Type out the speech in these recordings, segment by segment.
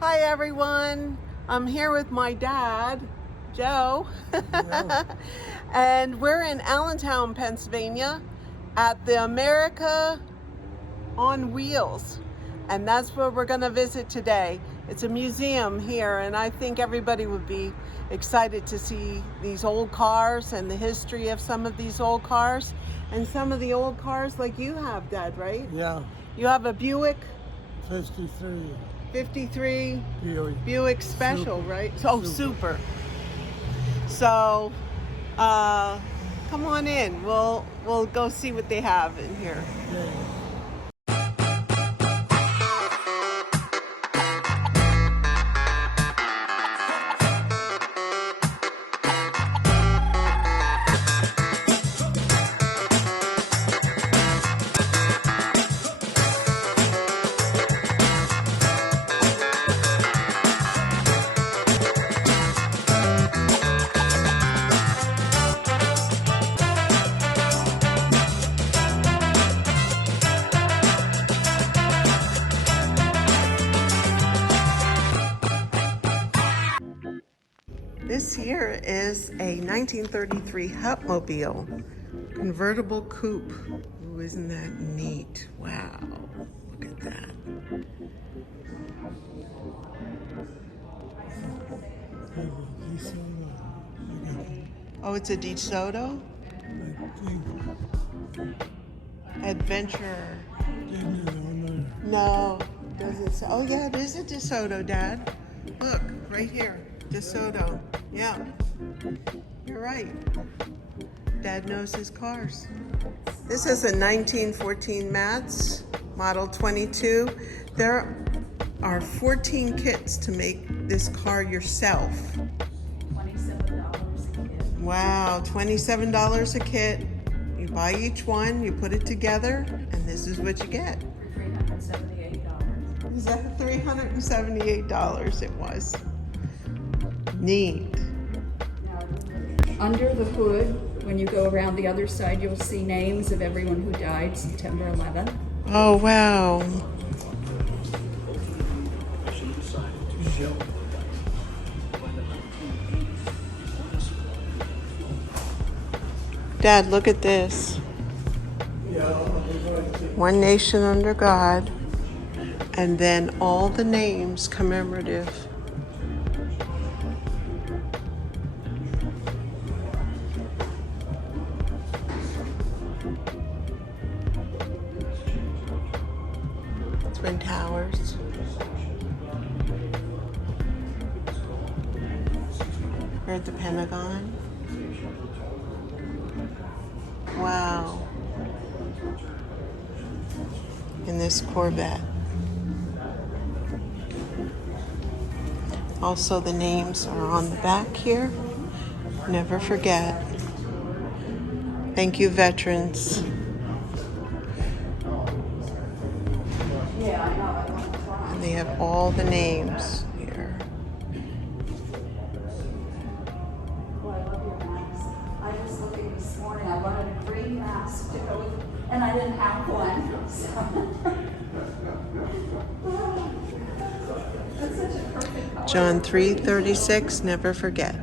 Hi everyone, I'm here with my dad, Joe, and we're in Allentown, Pennsylvania at the America on Wheels, and that's where we're going to visit today. It's a museum here, and I think everybody would be excited to see these old cars and the history of some of these old cars, and some of the old cars like you have, Dad, right? Yeah, You have a Buick 53. 53 Buick. Buick Special, Super. right? Oh, super. So, come on in. We'll go see what they have in here. Yeah. This here is a 1933 Hupmobile convertible coupe. Ooh, isn't that neat? Wow, look at that. Oh, it's a DeSoto? Adventure. No, doesn't say. Oh yeah, it is a DeSoto, Dad. Look, right here, DeSoto. Yeah, you're right. Dad knows his cars. This is a 1914 Mats, model 22. There are 14 kits to make this car yourself. $27 a kit. Wow, $27 a kit. You buy each one, you put it together, and this is what you get. For $378. Is that $378? It was. Neat. Now, under the hood, when you go around the other side, you'll see names of everyone who died September 11th. Oh, wow. Dad, look at this. One nation under God, and then all the names commemorative. Twin Towers. We're at the Pentagon. Wow. In this Corvette. Also, the names are on the back here. Never forget. Thank you, veterans. And they have all the names here. Boy, I love your masks. I was looking this morning, I wanted a green mask to go with, and I didn't have one. That's such a perfect color. John 3:36, never forget.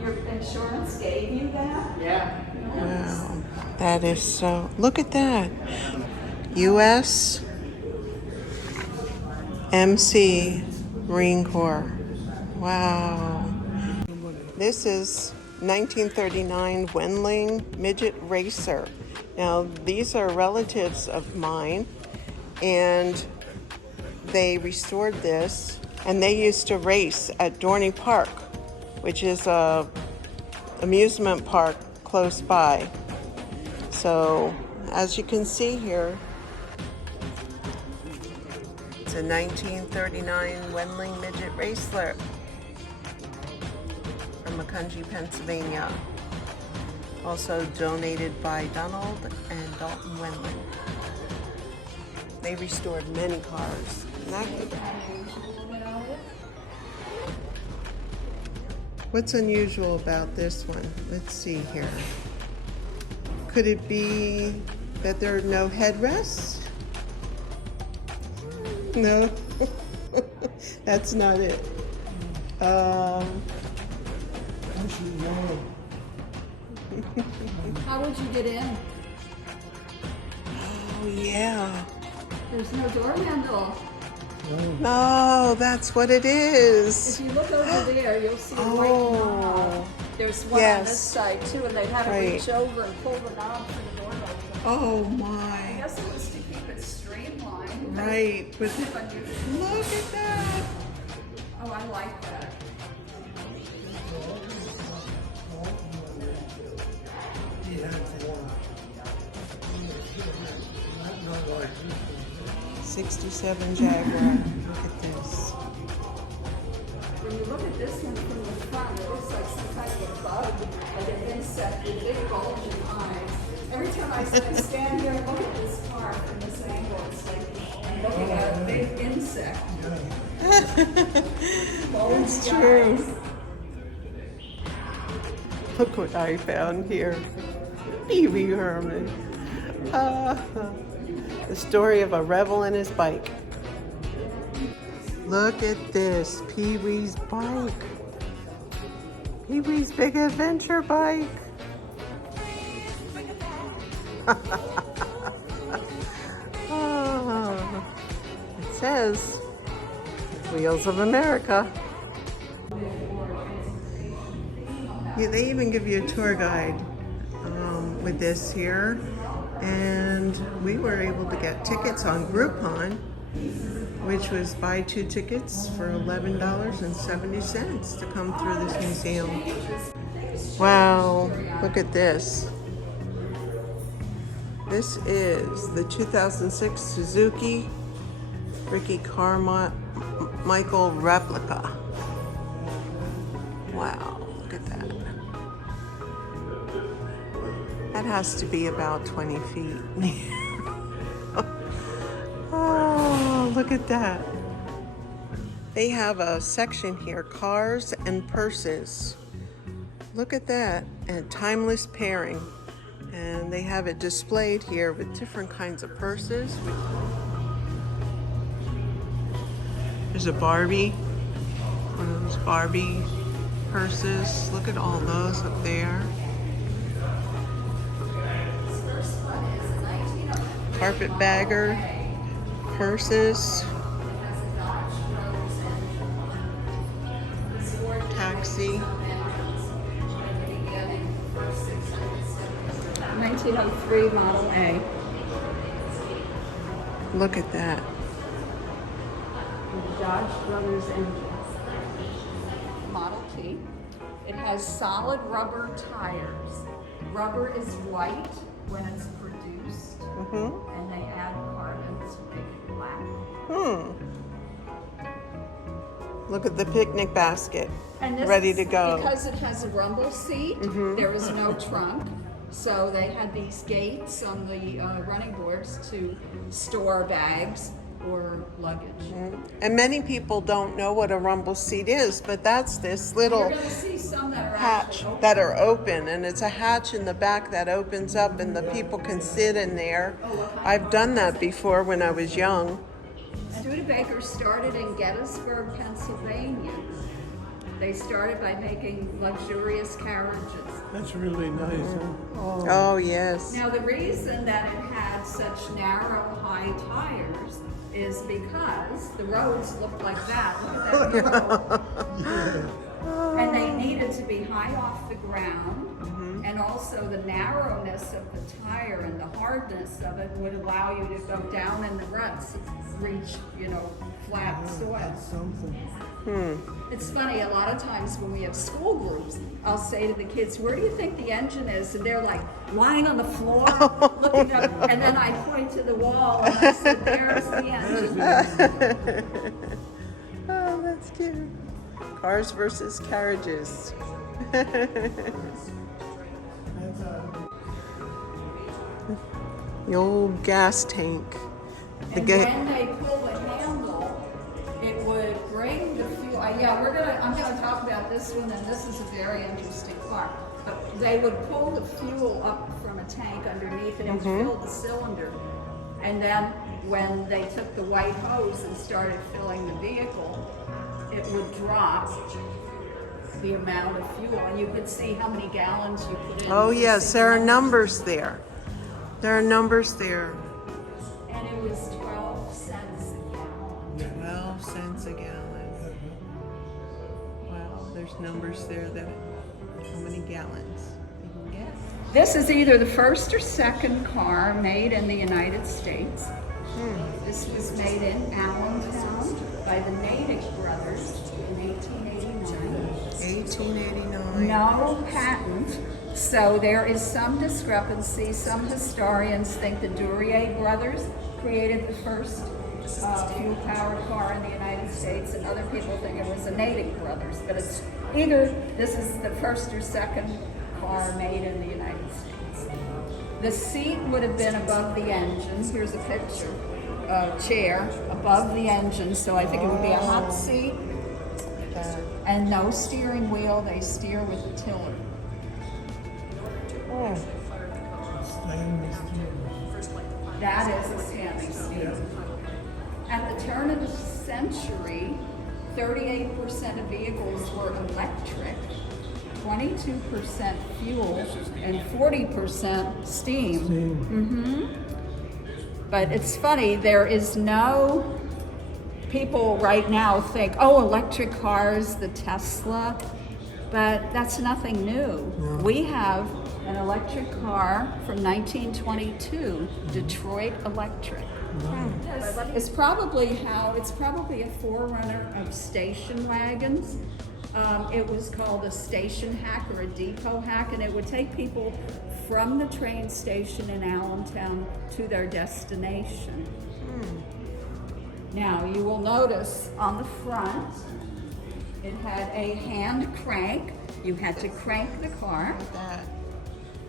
Your insurance gave you that? Yeah. Wow, that is so, look at that. U.S. MC Marine Corps. Wow. This is 1939 Wendling Midget Racer. Now, these are relatives of mine, and they restored this, and they used to race at Dorney Park, which is a amusement park close by. So, as you can see here, it's a 1939 Wendling Midget Racer from Macungie, Pennsylvania. Also donated by Donald and Dalton Wendling. They restored many cars. What's unusual about this one? Let's see here. Could it be that there are no headrests? No. That's not it. Actually, no. How would you get in? Oh, yeah. There's no door handle. No, that's what it If is. you look over there, you'll see a white knob. There's one on this Yes. side too, and they'd have to Right. reach over and pull the knob for the door to open. Oh, I my. guess it was to keep it streamlined. Right. But Unusual. look at that. Oh, I like that. He had one. Not like this one. 67 Jaguar. Look at this. When you look at this one from the front, it looks like some kind of a bug, like an insect with big bulging eyes. Every time I stand here and look at this car from this angle, it's like I'm looking at a big insect. It's true. Look what I found here. Pee Wee Herman. The story of a rebel and his bike. Look at this, Pee Wee's bike. Pee Wee's Big Adventure bike. Oh, it says Wheels of America. Yeah, they even give you a tour guide with this here. And we were able to get tickets on Groupon, which was buy 2 tickets for $11.70 to come through this museum. Wow, look at this. This is the 2006 Suzuki Ricky Carmichael replica. Wow, look at that. That has to be about 20 feet. Oh, look at that. They have a section here, cars and purses. Look at that, and timeless pairing. And they have it displayed here with different kinds of purses. There's a Barbie, one of those Barbie purses. Look at all those up there. Carpetbagger purses. Taxi. 1903 Model A. Look at that. Dodge Brothers engine. Model T. It has solid rubber tires. Rubber is white when it's produced, and they add carbon to make it black. Look at the picnic basket. And this ready is to go. Because it has a rumble seat, there is no trunk. So they had these gates on the running boards to store bags or luggage. And many people don't know what a rumble seat is, but that's this little You're going to see some that are hatch actually open. that are open, and it's a hatch in the back that opens up and the people can sit in there. I've done that before when I was young. Studebaker started in Gettysburg, Pennsylvania. They started by making luxurious carriages. That's really nice. Huh? Oh, yes. Now the reason that it had such narrow, high tires is because the roads looked like that. Look at that road. And they needed to be high off the ground, and also the narrowness of the tire and the hardness of it would allow you to go down in the ruts, reach, flat soil. That's something. It's funny, a lot of times when we have school groups, I'll say to the kids, where do you think the engine is? And they're like lying on the floor, looking up, and then I point to the wall and I say, there's the engine. Oh, that's cute. Cars versus carriages. The old gas tank. And when they pull the handle, it would bring the fuel. I'm gonna talk about this one, and this is a very interesting part. But they would pull the fuel up from a tank underneath, and it would fill the cylinder. And then when they took the white hose and started filling the vehicle, would drop the amount of fuel, and you could see how many gallons you put in. Oh yes, there are numbers there. There are numbers there. And it was 12 cents a gallon. 12 cents a gallon. Wow, there's numbers there that how many gallons you can get. This is either the first or second car made in the United States. This was made in Allentown by the Natick brothers in 1889. 1889. No patent, so there is some discrepancy. Some historians think the Duryea brothers created the first fuel-powered car in the United States, and other people think it was the Natick brothers. But it's either this is the first or second car made in the United States. The seat would have been above the engine. Here's a picture. Chair above the engine, so I think it would be a hot seat. And no steering wheel, they steer with a tiller. Oh, Stainless steel. That is a standing seat. At the turn of the century, 38% of vehicles were electric, 22% fuel, and 40% steam. But it's funny, there is no, people right now think, oh, electric cars, the Tesla, but that's nothing new. We have an electric car from 1922, Detroit Electric. It's probably a forerunner of station wagons. It was called a station hack or a depot hack, and it would take people from the train station in Allentown to their destination. Now, you will notice on the front, it had a hand crank. You had to crank the car. that.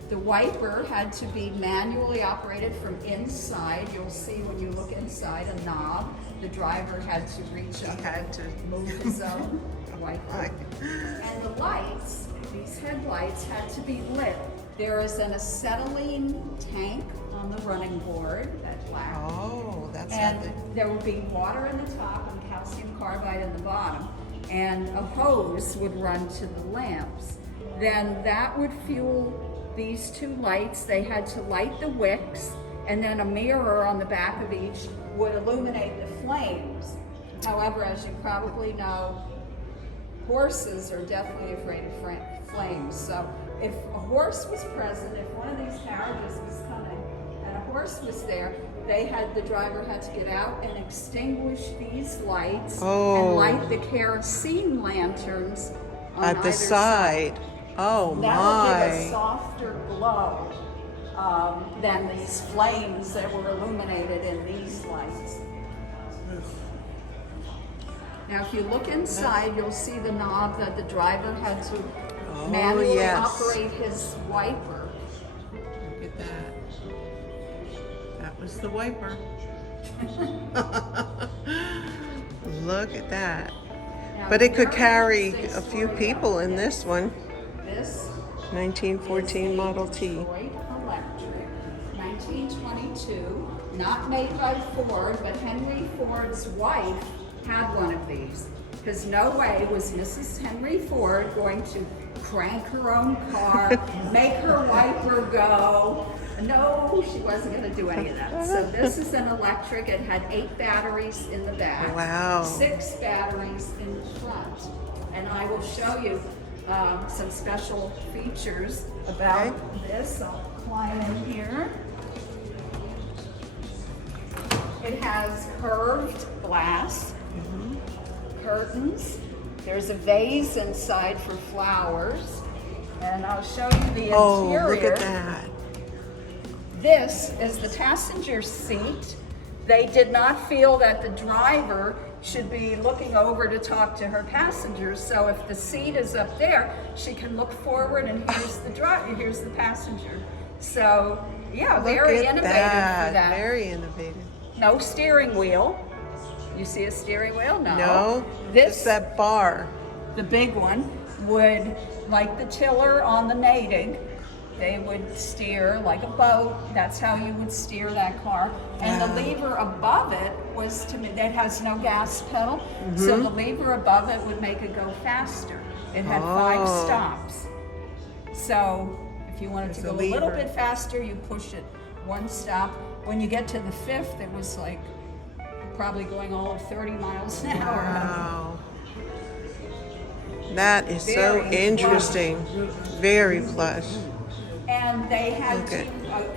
The wiper had to be manually operated from inside. You'll see when you look inside a knob. The driver had to reach up, Had to. move his own wiper. And the lights, these headlights had to be lit. There is an acetylene tank on the running board, that black. Oh, that's And how there would be water in the top and calcium carbide in the bottom. And a hose would run to the lamps. Then that would fuel these two lights. They had to light the wicks, and then a mirror on the back of each would illuminate the flames. However, as you probably know, horses are definitely afraid of flames. So if a horse was present, if one of these carriages was coming and a horse was there, the driver had to get out and extinguish these lights and light the kerosene lanterns on at either the side. Oh That would give a my. softer glow than these flames that were illuminated in these lights. Now, if you look inside, you'll see the knob that the driver had to manually operate his wiper. Look at that. That was the wiper. Look at that. Now, But it could very carry interesting a few story people about in this one. This 1914 Model T. Detroit Electric, 1922, not made by Ford, but Henry Ford's wife had one of these. Because no way was Mrs. Henry Ford going to crank her own car, make her wiper go. No, she wasn't going to do any of that. So this is an electric. It had 8 batteries in the back, Wow. 6 batteries in the front. And I will show you some special features about this. I'll climb in here. It has curved glass, curtains. There's a vase inside for flowers. And I'll show you the interior. Oh, look at that. This is the passenger seat. They did not feel that the driver should be looking over to talk to her passengers. So if the seat is up there, she can look forward and here's the driver, here's the passenger. So yeah, very Look at innovative for that. Very innovative. No steering wheel. You see a steering wheel? No. No, This, it's that bar. the big one, would, like the tiller on the Natick, they would steer like a boat. That's how you would steer that car. And the lever above it was that has no gas pedal. So the lever above it would make it go faster. It had 5 stops. So if you wanted to go a little bit faster, you push it 1 stop. When you get to the 5th, it was like probably going all of 30 miles an hour. Wow. That is so interesting. Very plush. And they had a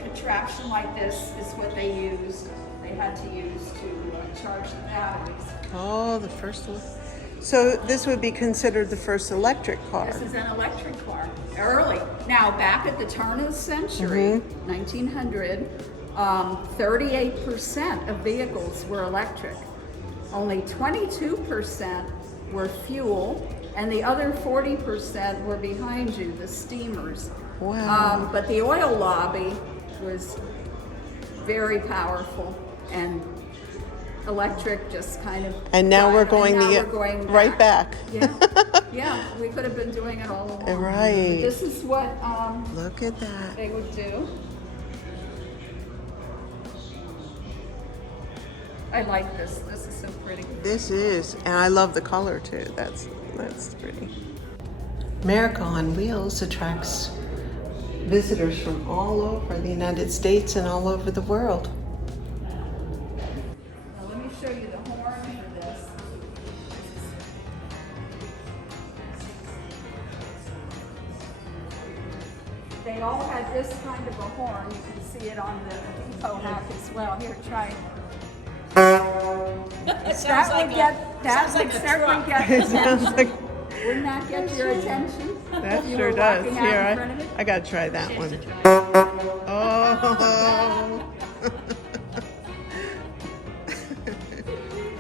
contraption like this is what they used. They had to use to charge the batteries. Oh, the first one. So this would be considered the first electric car. This is an electric car, early. Now, back at the turn of the century, 1900, 38% of vehicles were electric. Only 22% were fuel, and the other 40% were behind you, the steamers. Wow. But the oil lobby was very powerful, and electric just kind of. And now we're going right back. Yeah, yeah, we could have been doing it all along. Right. This is what Look at that. they would do. I like this. This is so pretty. This is, and I love the color too. That's pretty. Mack on Wheels attracts visitors from all over the United States and all over the world. Now let me show you the horn for this. They all had this kind of a horn. You can see it on the depot map as well. Here, try it. That would certainly get It sounds like Wouldn't that get your attention? that You sure were does. walking out Here, in front of it? I gotta try that one. Oh.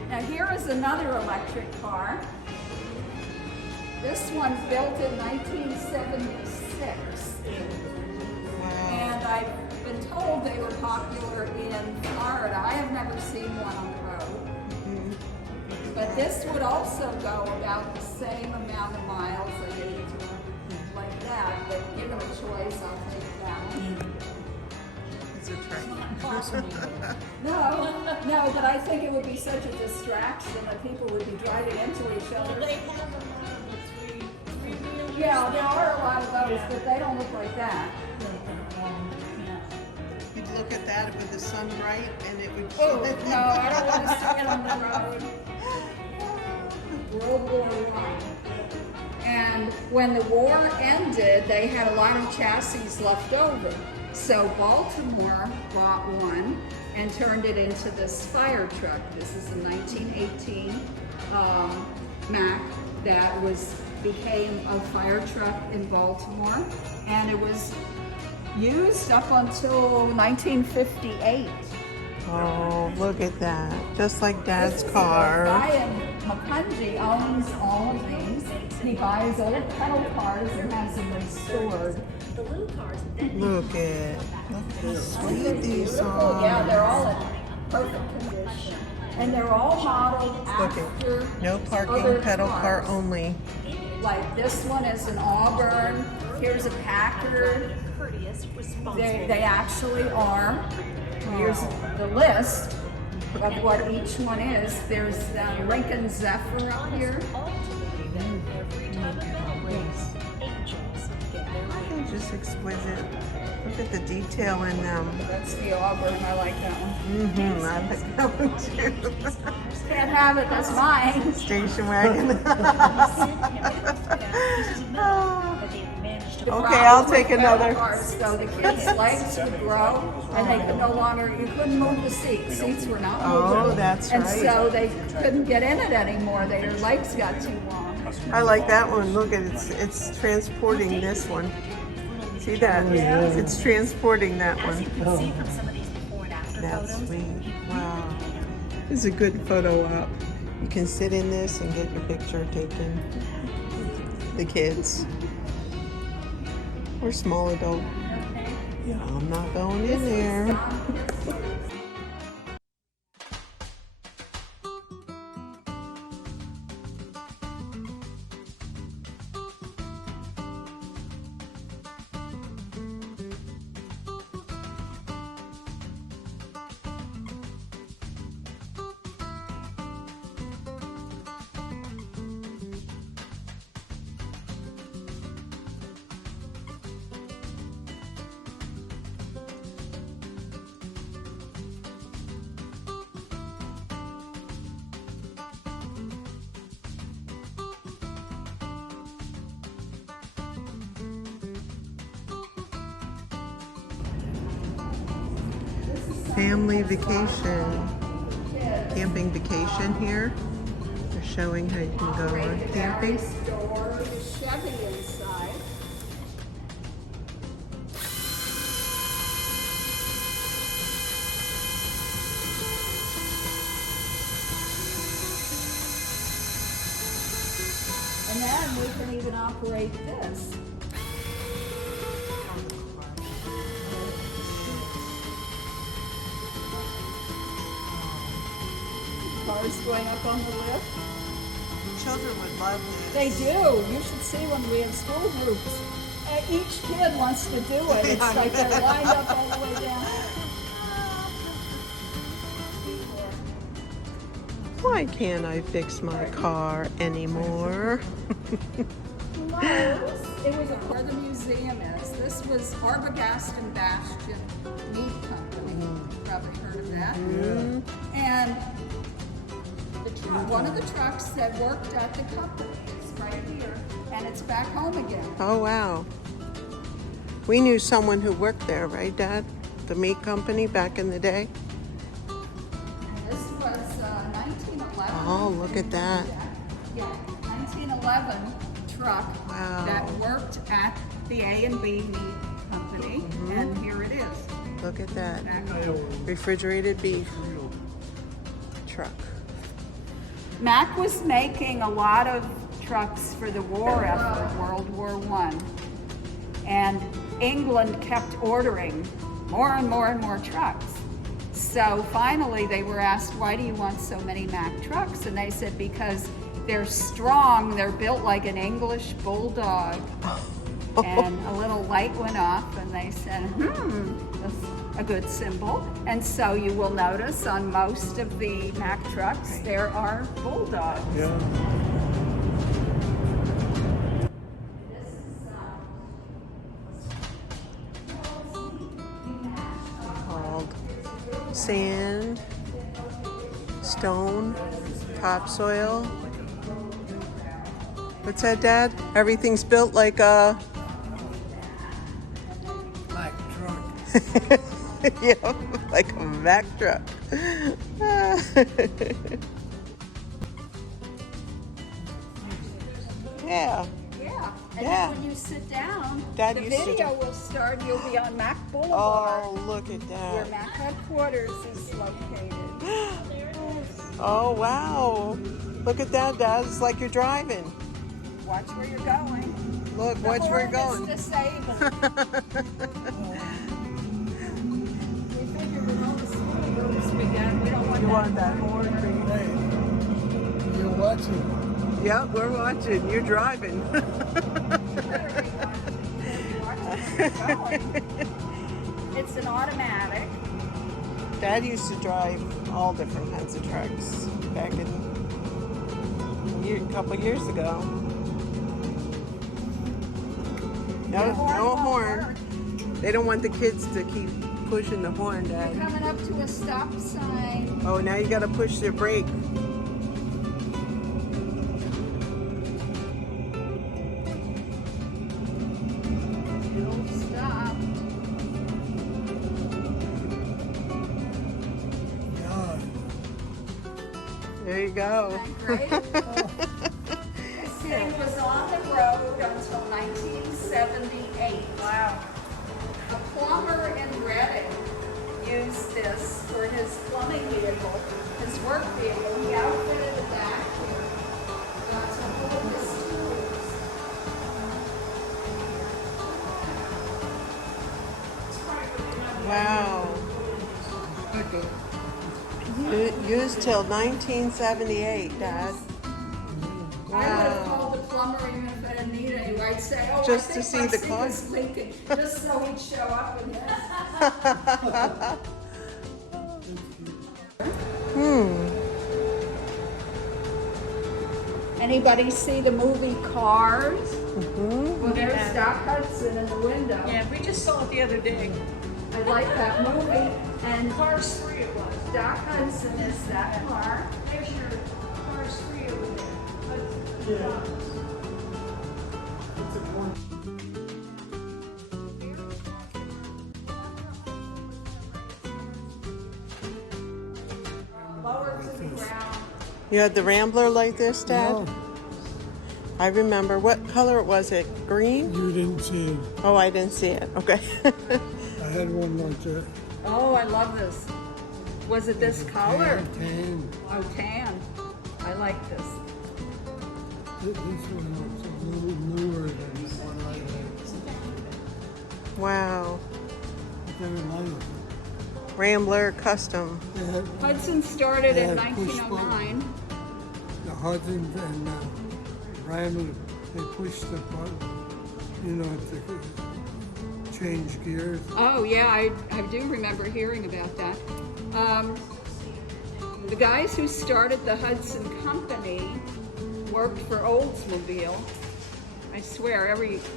Now here is another electric car. This one's built in 1976. And I've been told they were popular in Florida. I have never seen one on the road. But this would also go about the same amount of miles as it is like that. But given a choice, I'll take that one. It's a train. No, but I think it would be such a distraction that people would be driving into each other. Yeah, there are a lot of those, but they don't look like that. You'd look at that with the sun bright and it would Oh, no, I don't want to see it on the road. World War I. And when the war ended, they had a lot of chassis left over. So Baltimore bought one and turned it into this fire truck. This is a 1918 Mack that became a fire truck in Baltimore, and it was used up until 1958. Oh, look at that. Just like Dad's car. Brian McCungy owns all of these. He buys old pedal cars and has them restored. Look how sweet these are. Yeah, they're all in perfect condition. And they're all modeled Look after at no parking, other pedal car cars. only. Like this one is an Auburn. Here's a Packard. They actually are. Here's the list of what each one is. There's the Lincoln Zephyr up here. They're just exquisite. Look at the detail in them. That's the Auburn. I like that one. I like that one too. Can't have it. That's mine. Station wagon. The Okay, problem I'll with take pedal another. Cars, though, the kids' legs would grow, and they could no longer. You couldn't move the seats. Seats were not moving. Oh, that's and right. so they couldn't get in it anymore. Their legs got too long. I like that one. Look at it. It's transporting this one. See that? It's transporting that one. That's sweet. Wow. This is a good photo op. You can sit in this and get your picture taken. The kids. Or small adult. I'm not going in there. family vacation, camping vacation here. They're showing how you can go on camping. Door, the Chevy inside. And then we can even operate this. Cars going up on the lift. Children would love this. They do. You should see when we have school groups. Each kid wants to do it. It's like they're lined up all the way down. Why can't I fix my car anymore? Close. It was where the museum is. This was Arbogast and Bastion Meat Company. Probably heard of that. And one of the trucks that worked at the company is right here, and it's back home again. Oh, wow. We knew someone who worked there, right, Dad? The meat company back in the day? And this was 1911. Oh, look at that. Yeah, 1911 truck that worked at the A&B Meat Company, and here it is. Look at that. Back home. Refrigerated beef truck. Mack was making a lot of trucks for the war effort, World War I. And England kept ordering more and more and more trucks. So finally they were asked, why do you want so many Mack trucks? And they said, because they're strong, they're built like an English bulldog. And a little light went off and they said, that's a good symbol. And so you will notice on most of the Mack trucks, there are bulldogs. Yeah. Called sand, stone, topsoil. What's that, Dad? Everything's built like a... Black truck. yeah, like a Mack truck. Yeah. Yeah, and Yeah. then when you sit down, Dad the used to video do- will start. You'll be on Mack Boulevard, Oh, look at where that. Mack headquarters is located. Oh, wow. Look at that, Dad. It's like you're driving. Watch where you're going. Look, The watch where you're horn going. is disabled. We figured with all the school groups we got, we don't want You that. want that horn for you? Hey, you're watching. Yeah, we're watching. You're driving. You better be watching where you're going. It's an automatic. Dad used to drive all different kinds of trucks back in a couple years ago. No, no horn. They don't want the kids to keep pushing the horn, You're Dad. coming up to a stop sign. Oh, now you gotta push the brake. It'll stop. God. There you go. Great. This thing was on the road until 1978. Wow. A plumber in Reading used this for his plumbing vehicle, his work vehicle. He outfitted the back here to hold his tools. Wow. Used till 1978, Dad. I would have called the plumber even if I didn't need it anyway. I'd say, oh, Just I to think see my the sink car? is leaking, just so he'd show up in this. Anybody see the movie Cars? Well, there's Doc Hudson in the window. Yeah, we just saw it the other day. I like that movie. And Cars 3 it was. Doc Hudson is that car. There's your Cars 3 over there. Yeah. It's a one. You had the Rambler like this, Dad? No, I remember. What color was it? Green? you didn't see it. Oh, I didn't see it. Okay. I had one like that. Oh, I love this. Was it this color? Tan. Oh, tan. I like this. This one looks a little newer than the one I had. Wow. I very like it. Rambler Custom. They had Hudson started in Yeah, push 1909. the Hudson and Rambler, they pushed the button, you know, to change gears. Oh, yeah, I do remember hearing about that. The guys who started the Hudson Company worked for Oldsmobile. I swear,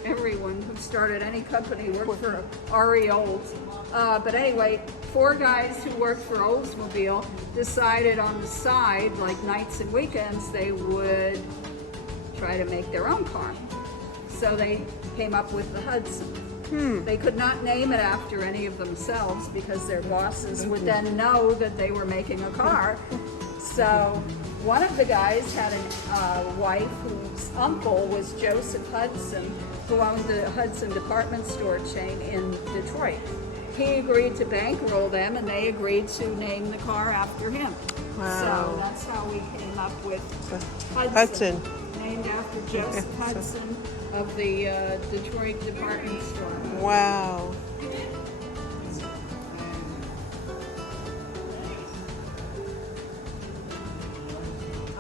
everyone who started any company worked for R.E. Olds. But anyway, 4 guys who worked for Oldsmobile decided on the side, like nights and weekends, they would try to make their own car. So they came up with the Hudson. They could not name it after any of themselves because their bosses would then know that they were making a car. So one of the guys had a wife whose uncle was Joseph Hudson, who owned the Hudson department store chain in Detroit. He agreed to bankroll them and they agreed to name the car after him. Wow. So that's how we came up with Hudson. named after Joseph Hudson of the Detroit department store. Wow.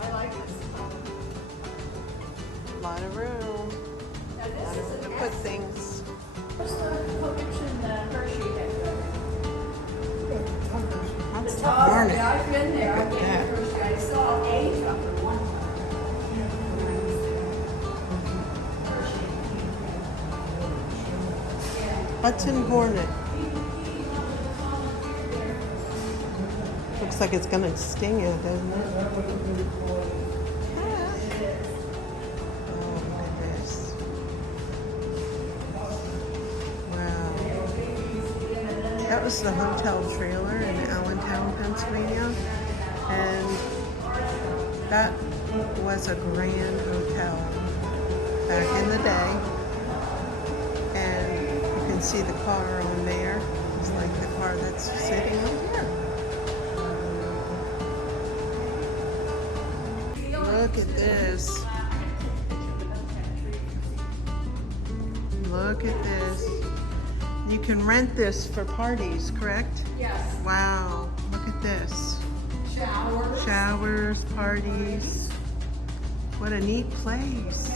I like this color. A lot of room. Now this is To an put things. What's the collection Hershey had? That's the Oh, Hornet. yeah, I've been there. I've been Yeah. to Hershey. I saw 8 of them one time. Hudson Hornet. Looks like it's gonna sting you, doesn't it? Oh goodness. Wow. That was the hotel trailer in Allentown, Pennsylvania. And that was a grand hotel back in the day. And you can see the car on there. It's like the car that's sitting on here. Look at this. Look at this. You can rent this for parties, correct? Yes. Wow. Look at this. Showers. Showers, parties. What a neat place.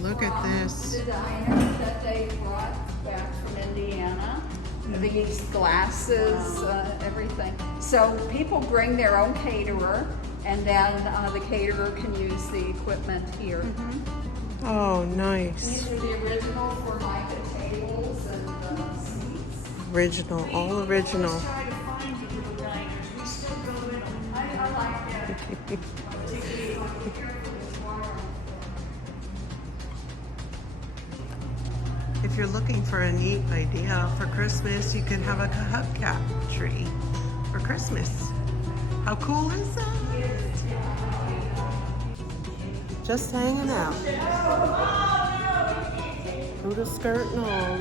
Look at this. The diner that they brought back from Indiana. These glasses, everything. So people bring their own caterer, and then the caterer can use the equipment here. Oh, nice. These are the original Formica tables and seats. Original, all original. Try to find the little diners. We still go in them. I like that. If you're looking for a neat idea for Christmas, you can have a hubcap tree for Christmas. How cool is that? Just hanging out. Through the skirt and all.